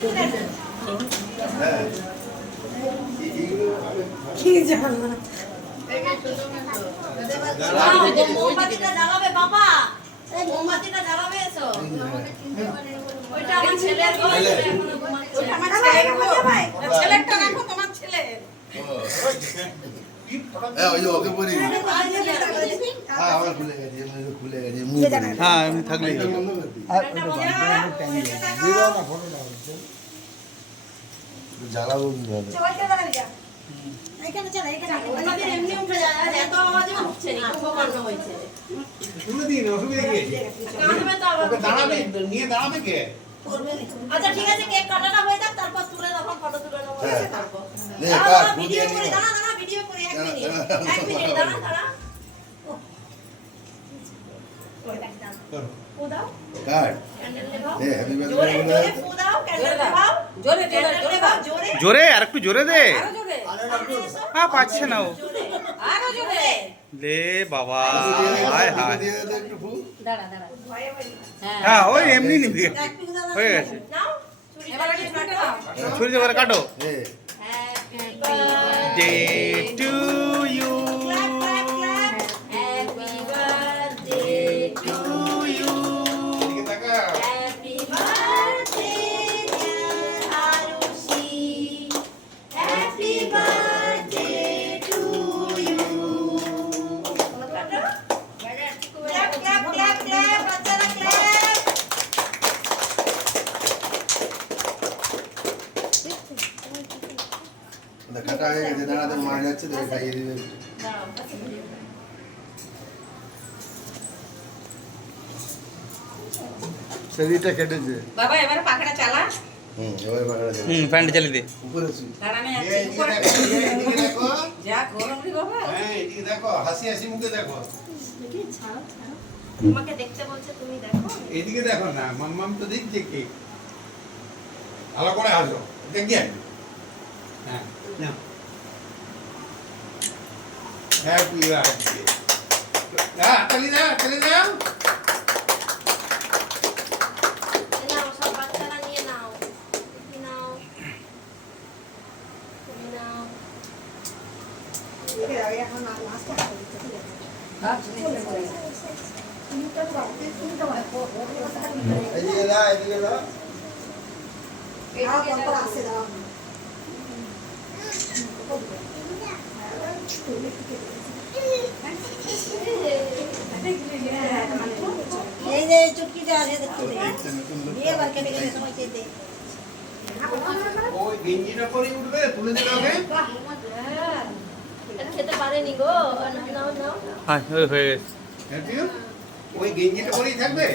কি জানা মোমবাতিটা জ্বালাবে বাবা, এই মোমবাতিটা জ্বালাবে এসো। ওইটা আমার ছেলের গো, ওইটা আমার ছেলের গো। ছেলেরটা রাখো তোমার ছেলে। ওই ওকে পরি হ্যাঁ আমার খুলে গেছে খুলে গেছে মুখ হ্যাঁ এমনি থাকলেই বন্ধ করে দিই দিও না ফটো না জ্বালাবো কিভাবে এখানে চল, এখানে আমাদের এমনি উঠে যায়, আর এত আওয়াজে উঠছে না, খুব কান্না হয়েছে। তুলে দিন, অসুবিধা কি? কাঁদবে তো আবার। ওকে দাঁড়াবে, নিয়ে দাঁড়াবে কে? করবে না। আচ্ছা ঠিক আছে, কেক কাটাটা হয়ে যাক, তারপর তুলে তখন ফটো তুলে নেবো, তারপর নে কাট ভিডিও ভিডিও করে নিয়ে দাঁড়া দাঁড়া, ভিডিও করে 1 মিনিট 1 মিনিট দাঁড়া দাঁড়া। করো। ফু দাও, কাট ক্যান্ডেল নেভাও, দে হ্যাপি জোরে বার্থডে জোরে ফু দাও, ক্যান্ডেল নেভাও, জোরে জোরে নেভাও, জোরে জোরে আর একটু জোরে দে। আরো জোরে, হ্যাঁ পাচ্ছে না ও। জোরে আরো জোরে। লে বাবা হায় হায়। দিয়ে দে একটু ফু দাঁড়া দাঁড়া, ভয়ে ভয়ে। হ্যাঁ ওই এমনি নিবি হয়ে গেছে। নাও এবার আগে কাটাও। ছুরি দিয়ে কাটো। দে happy day to you happy birthday to you, এদিকে তাকা। Happy birthday dear Arushi, happy birthday to you. Clap clap clap clap, বাচ্চারা ক্ল্যাপ। খাটা হয়ে গেছে দাঁড়াতে মারা যাচ্ছে তো খাইয়ে দিবে দাঁড়াও, শরীরটা কেটেছে বাবা এবারে পাখাটা চালা। এবার বাগাড়া যাবে ফ্যানটা চালিয়ে দে। উপরে শুই দাঁড়ানো এই যাচ্ছে এদিকে উপরে। দেখো, এই এদিকে দেখো। যা গরম রে বাবা। হ্যাঁ, এদিকে দেখো, হাসি হাসি মুখে দেখো। দেখি ছাড়ো ছাড়ো, তোমাকে দেখতে বলছে, তুমি দেখো। এদিকে দেখো না, মাম্মাম তো দেখছে কি। ভালো করে হাসো। দেখি হ্যাঁ, নাও। Happy birthday. তালি দাও, তালি দাও। নাও সব বাচ্চারা নিয়ে নাও, দেখি নাও, তুমি নাও। এদিকে দাও এদিকে দাও এই যে চুটকিটা আছে দেখতে দে, বিয়ে বার কেটে গেলে সময় খেতে। ওই গেঞ্জিটা পরে উঠবে, তুলে দিলে ওকে। এটা খেতে পারেনি গো, নাও নাও নাও। হ্যাঁ হয়ে গেছে। হ্যাপি ওই গেঞ্জিটা পরেই থাকবে।